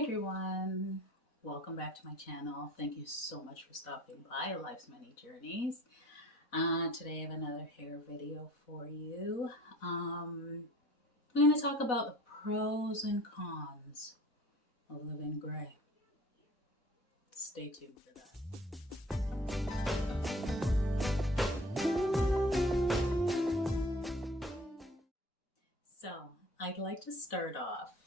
Hi everyone, welcome back to my channel. Thank you so much for stopping by Life's Many Journeys. Today I have another hair video for you. I'm going to talk about the pros and cons of living gray. Stay tuned for that. So I'd like to start off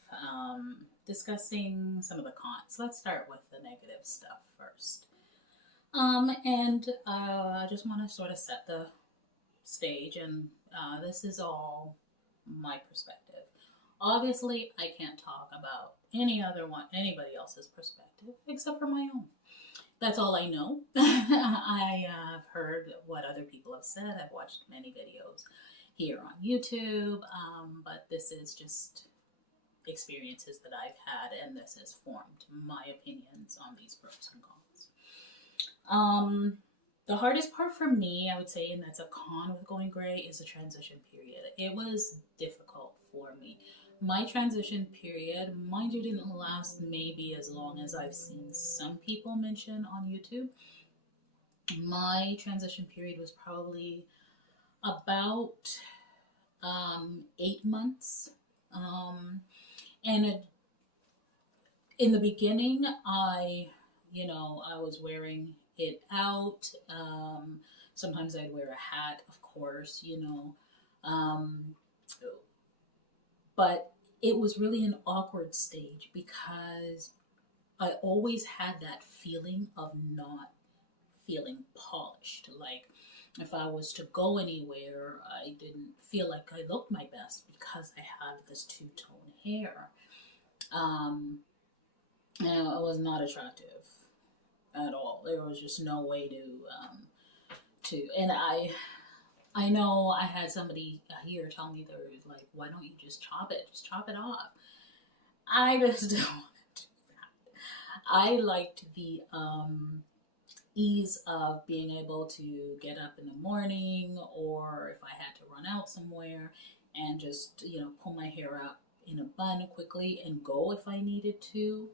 discussing some of the cons. Let's start with the negative stuff first. I just want to sort of set the stage, and this is all my perspective. Obviously, I can't talk about anybody else's perspective except for my own. That's all I know. I have heard what other people have said. I've watched many videos here on YouTube, but this is just experiences that I've had, and this has formed my opinions on these pros and cons. The hardest part for me, I would say, and that's a con with going gray, is the transition period. It was difficult for me. My transition period, mind you, didn't last maybe as long as I've seen some people mention on YouTube. My transition period was probably about 8 months. And in the beginning, I was wearing it out. Sometimes I'd wear a hat, of course, but it was really an awkward stage because I always had that feeling of not feeling polished. Like if I was to go anywhere, I didn't feel like I looked my best because I had this two-tone hair. And it was not attractive at all. There was just no way and I know I had somebody here tell me, they were like, why don't you just chop it? Just chop it off. I just don't want to do that. I liked the ease of being able to get up in the morning, or if I had to run out somewhere, and just, pull my hair up in a bun quickly and go if I needed to.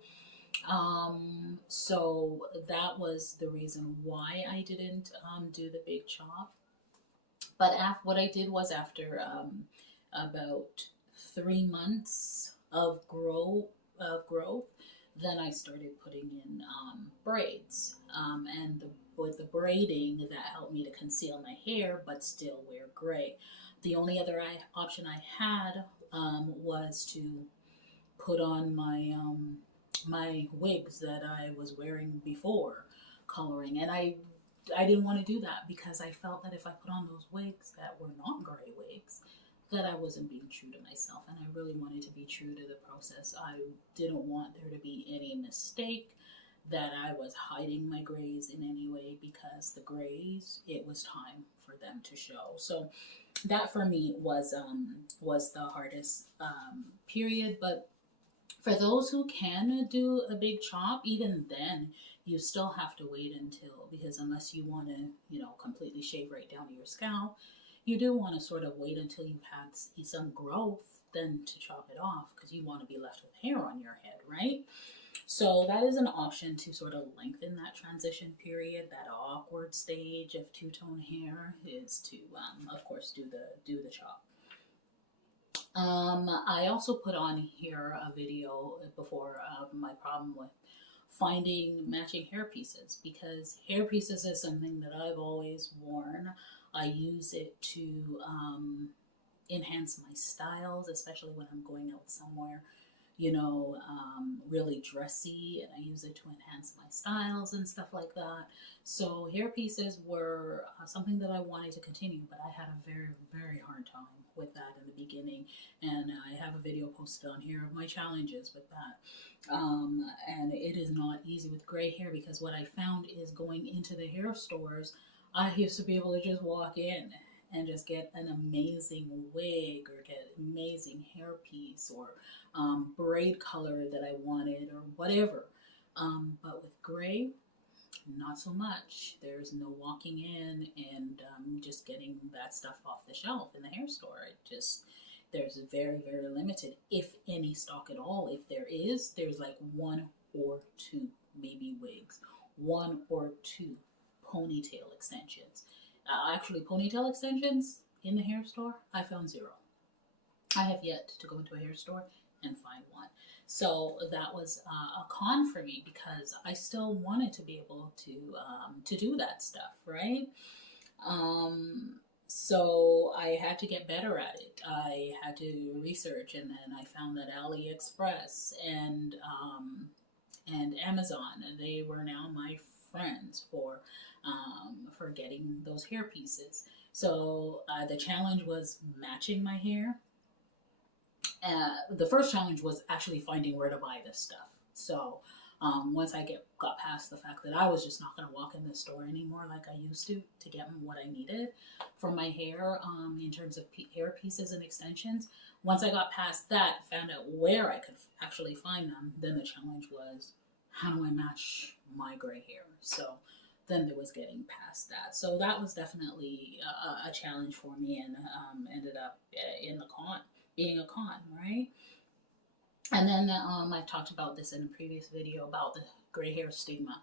So that was the reason why I didn't do the big chop. But what I did was, after about 3 months of growth, then I started putting in braids. With the braiding, that helped me to conceal my hair but still wear gray. The only other option I had was to put on my wigs that I was wearing before coloring, and I didn't want to do that because I felt that if I put on those wigs that were not gray wigs, that I wasn't being true to myself, and I really wanted to be true to the process. I didn't want there to be any mistake that I was hiding my grays in any way, because the grays, it was time for them to show. So that for me was the hardest period. But for those who can do a big chop, even then, you still have to wait until, because unless you want to, completely shave right down to your scalp, you do want to sort of wait until you've had some growth, then to chop it off, because you want to be left with hair on your head, right? So that is an option to sort of lengthen that transition period. That awkward stage of two-tone hair is to, of course, do the chop. I also put on here a video before of my problem with finding matching hair pieces, because hair pieces is something that I've always worn. I use it to enhance my styles, especially when I'm going out somewhere, really dressy, and I use it to enhance my styles and stuff like that. So hair pieces were something that I wanted to continue, but I had a very, very hard time with that in the beginning, and I have a video posted on here of my challenges with that. And it is not easy with gray hair, because what I found is, going into the hair stores, I used to be able to just walk in and just get an amazing wig, or get amazing hairpiece, or braid color that I wanted, or whatever. But with gray, not so much. There's no walking in and just getting that stuff off the shelf in the hair store. There's very, very limited, if any stock at all. If there is, there's like one or two, maybe wigs, one or two ponytail extensions. Actually, ponytail extensions in the hair store, I found zero. I have yet to go into a hair store and find one. So that was a con for me because I still wanted to be able to do that stuff, right? Um, so I had to get better at it. I had to research, and then I found that AliExpress and Amazon, they were now my friends for getting those hair pieces. So the challenge was matching my hair. The first challenge was actually finding where to buy this stuff. So once I got past the fact that I was just not going to walk in the store anymore like I used to get what I needed for my hair in terms of hair pieces and extensions. Once I got past that, found out where I could actually find them, then the challenge was, how do I match my gray hair? So then there was getting past that. So that was definitely a challenge for me, and ended up in the con, being a con, right? And then I've talked about this in a previous video about the gray hair stigma.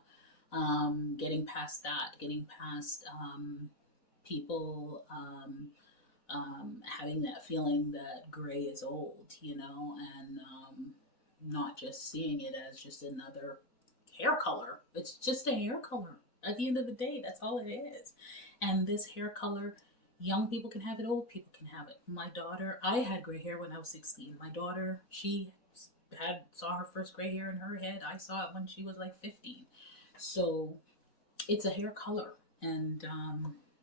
Getting past that, getting past people having that feeling that gray is old, you know, and not just seeing it as just another hair color. It's just a hair color. At the end of the day, that's all it is. And this hair color, young people can have it, old people can have it. My daughter, I had gray hair when I was 16. My daughter, she saw her first gray hair in her head. I saw it when she was like 15. So it's a hair color, and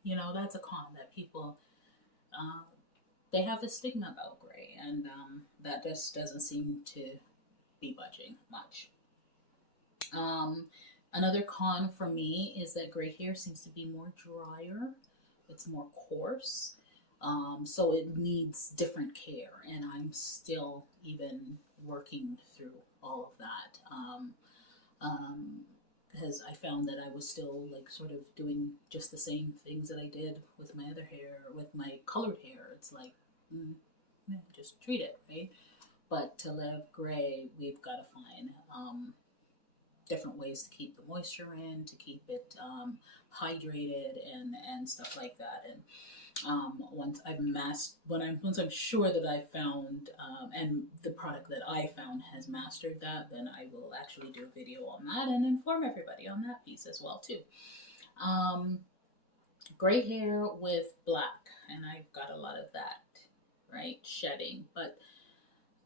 you know, that's a con that people they have this stigma about gray, and that just doesn't seem to be budging much. Another con for me is that gray hair seems to be more drier. It's more coarse. So it needs different care, and I'm still even working through all of that. Because I found that I was still like sort of doing just the same things that I did with my other hair, with my colored hair. It's like, just treat it, right? But to live gray, we've got to find different ways to keep the moisture in, to keep it hydrated, and stuff like that. And once I'm sure that I found and the product that I found has mastered that, then I will actually do a video on that and inform everybody on that piece as well too. Gray hair with black, and I've got a lot of that, right? Shedding, but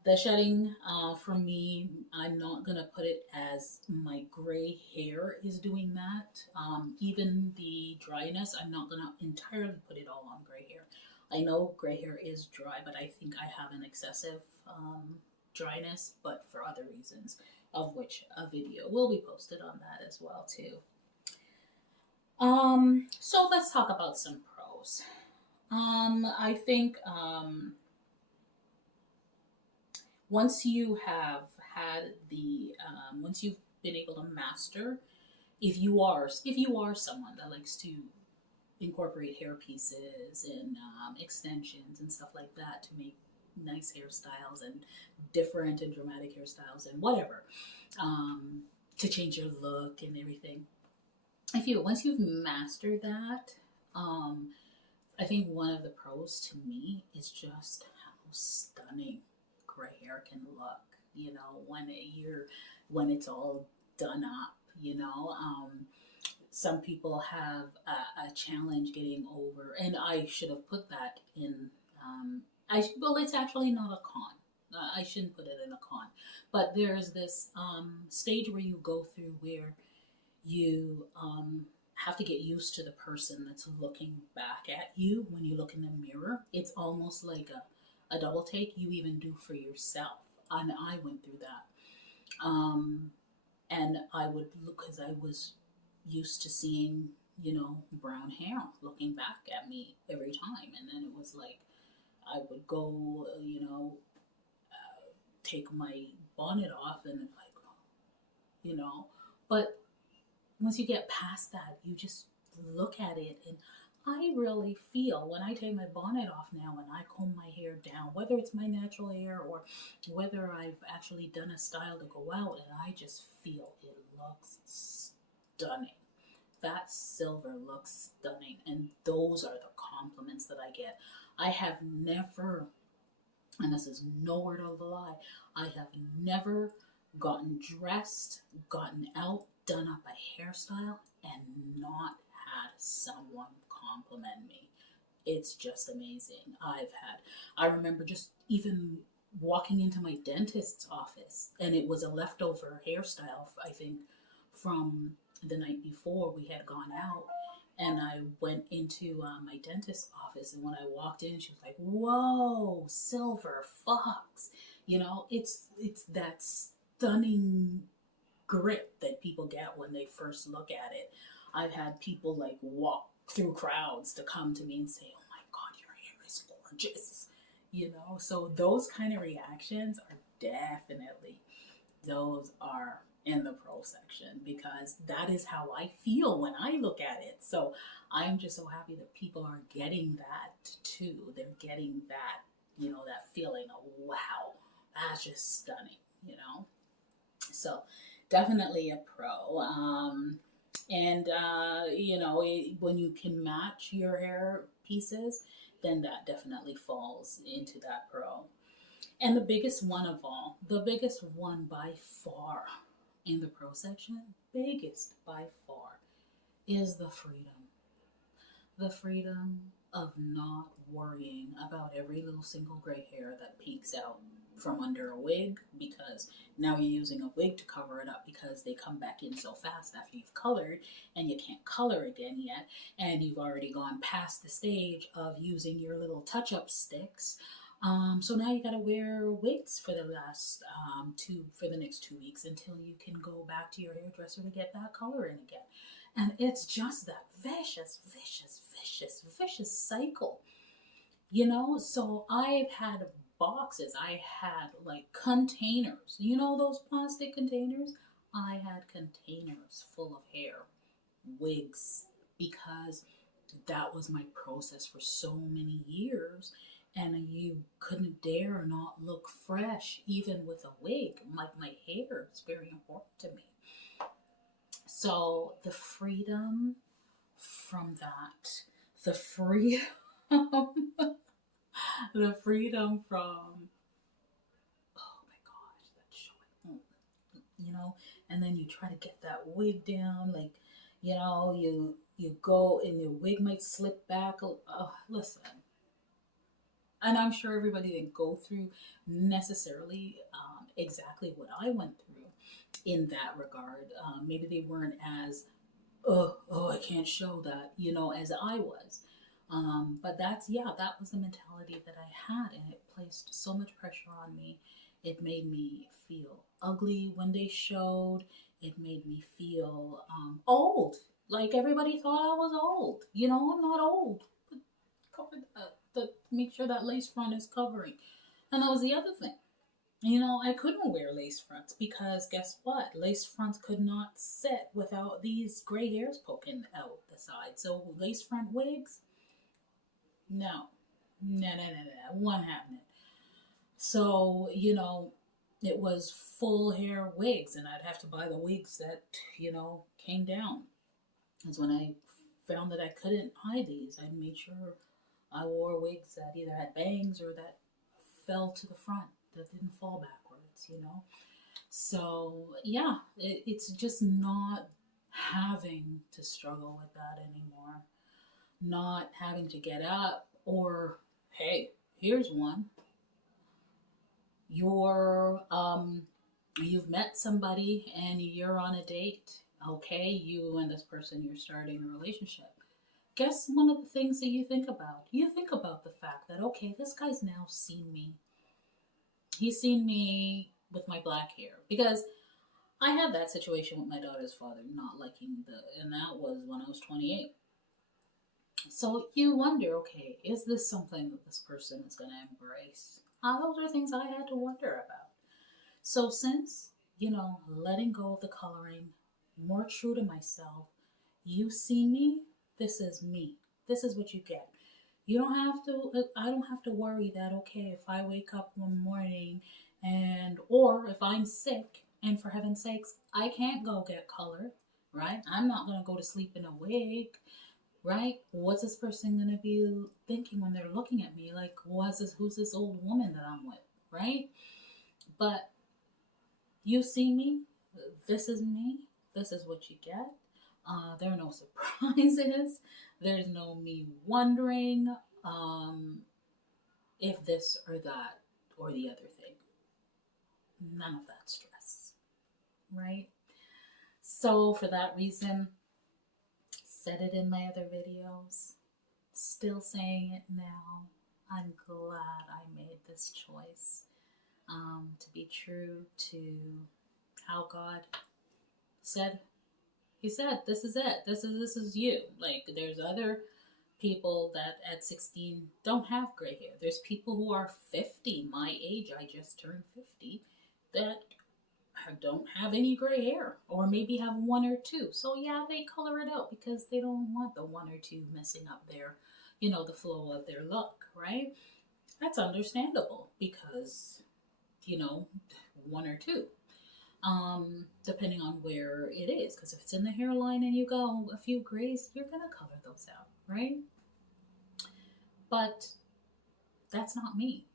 the shedding, for me, I'm not going to put it as my gray hair is doing that. Even the dryness, I'm not going to entirely put it all on gray hair. I know gray hair is dry, but I think I have an excessive dryness, but for other reasons, of which a video will be posted on that as well too. So let's talk about some pros. I think once you have had once you've been able to master, if you are someone that likes to incorporate hair pieces and extensions and stuff like that to make nice hairstyles and different and dramatic hairstyles and whatever, to change your look and everything. Once you've mastered that, I think one of the pros to me is just how stunning gray hair can look, you know, when it's all done up, you know. Some people have a challenge getting over, and I should have put that in, well, it's actually not a con. I shouldn't put it in a con, but there's this stage where you go through where you have to get used to the person that's looking back at you when you look in the mirror. It's almost like a double take you even do for yourself. And I went through that. And I would look, because I was used to seeing, you know, brown hair looking back at me every time. And then it was like, I would go, you know, take my bonnet off and like, you know, but once you get past that, you just look at it, and I really feel when I take my bonnet off now and I comb my hair down, whether it's my natural hair or whether I've actually done a style to go out, and I just feel it looks stunning. That silver looks stunning, and those are the compliments that I get. I have never, and this is no word of a lie, I have never gotten dressed, gotten out, done up a hairstyle, and not had someone compliment me. It's just amazing. I remember just even walking into my dentist's office, and it was a leftover hairstyle, I think, from the night before we had gone out. And I went into my dentist's office, and when I walked in, she was like, "Whoa, silver fox!" You know, it's that stunning grit that people get when they first look at it. I've had people like walk through crowds to come to me and say, "Oh my God, your hair is gorgeous." You know, so those kind of reactions are definitely, those are in the pro section, because that is how I feel when I look at it. So I'm just so happy that people are getting that too. They're getting that, you know, that feeling of, wow, that's just stunning, you know? So definitely a pro. And, you know, when you can match your hair pieces, then that definitely falls into that pro. And the biggest one of all, the biggest one by far in the pro section, biggest by far, is the freedom. The freedom of not worrying about every little single gray hair that peeks out from under a wig, because now you're using a wig to cover it up because they come back in so fast after you've colored, and you can't color again yet, and you've already gone past the stage of using your little touch-up sticks. So now you got to wear wigs for the for the next 2 weeks until you can go back to your hairdresser to get that color in again. And it's just that vicious, vicious, vicious, vicious cycle, you know? So I've had boxes, I had like containers, you know, those plastic containers? I had containers full of hair, wigs, because that was my process for so many years. And you couldn't dare not look fresh, even with a wig. Like, my hair is very important to me. So the freedom from that, the freedom, the freedom from, oh my gosh, that's showing, you know, and then you try to get that wig down, like, you know, you go and your wig might slip back. Oh, listen, and I'm sure everybody didn't go through necessarily exactly what I went through in that regard. Maybe they weren't as, oh, I can't show that, you know, as I was. But that's, yeah, that was the mentality that I had, and it placed so much pressure on me. It made me feel ugly when they showed. It made me feel old. Like, everybody thought I was old. You know, I'm not old. Cover that. Make sure that lace front is covering. And that was the other thing. You know, I couldn't wear lace fronts because guess what? Lace fronts could not sit without these gray hairs poking out the side. So lace front wigs, no, no, wasn't happening. So, you know, it was full hair wigs, and I'd have to buy the wigs that, you know, came down. That's when I found that I couldn't hide these. I made sure I wore wigs that either had bangs or that fell to the front, that didn't fall backwards, you know? So, yeah, it's just not having to struggle with that anymore. Not having to get up, or, hey, here's one. You've met somebody and you're on a date. Okay, you and this person, you're starting a relationship. Guess one of the things that you think about? You think about the fact that, okay, this guy's now seen me. He's seen me with my black hair. Because I had that situation with my daughter's father not liking and that was when I was 28. So you wonder, okay, is this something that this person is going to embrace? Those are things I had to wonder about. So since, you know, letting go of the coloring, more true to myself, you see me, this is me. This is what you get. You don't have to, I don't have to worry that, okay, if I wake up one morning or if I'm sick and for heaven's sakes, I can't go get color, right? I'm not going to go to sleep in a wig, right? What's this person going to be thinking when they're looking at me? Like, who's this old woman that I'm with, right? But you see me, this is me, this is what you get. There are no surprises. There's no me wondering if this or that or the other thing. None of that stress, right? So for that reason, said it in my other videos, still saying it now. I'm glad I made this choice to be true to how God said. He said, "This is it. This is you." Like, there's other people that at 16 don't have gray hair. There's people who are 50, my age. I just turned 50, that don't have any gray hair, or maybe have one or two. So yeah, they color it out because they don't want the one or two messing up their, the flow of their look, right? That's understandable because, one or two, depending on where it is. Because if it's in the hairline and you go a few grays, you're gonna color those out, right? But that's not me.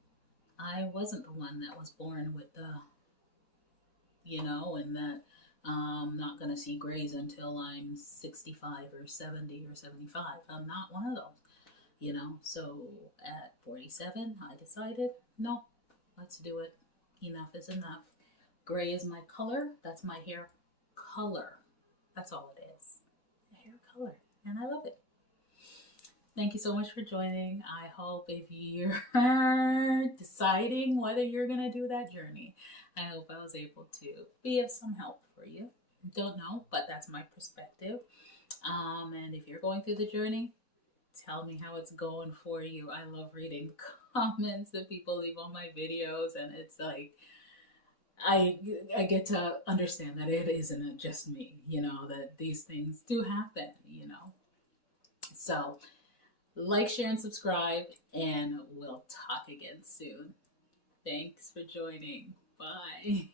I wasn't the one that was born with the, and that I'm not going to see grays until I'm 65 or 70 or 75. I'm not one of those, So at 47, I decided, no, let's do it. Enough is enough. Gray is my color. That's my hair color. That's all it is. A hair color. And I love it. Thank you so much for joining. I hope if you're deciding whether you're going to do that journey, I hope I was able to be of some help for you. Don't know, but that's my perspective. And if you're going through the journey, tell me how it's going for you. I love reading comments that people leave on my videos, and it's like, I get to understand that it isn't just me, that these things do happen, So, like, share, and subscribe, and we'll talk again soon. Thanks for joining. Bye.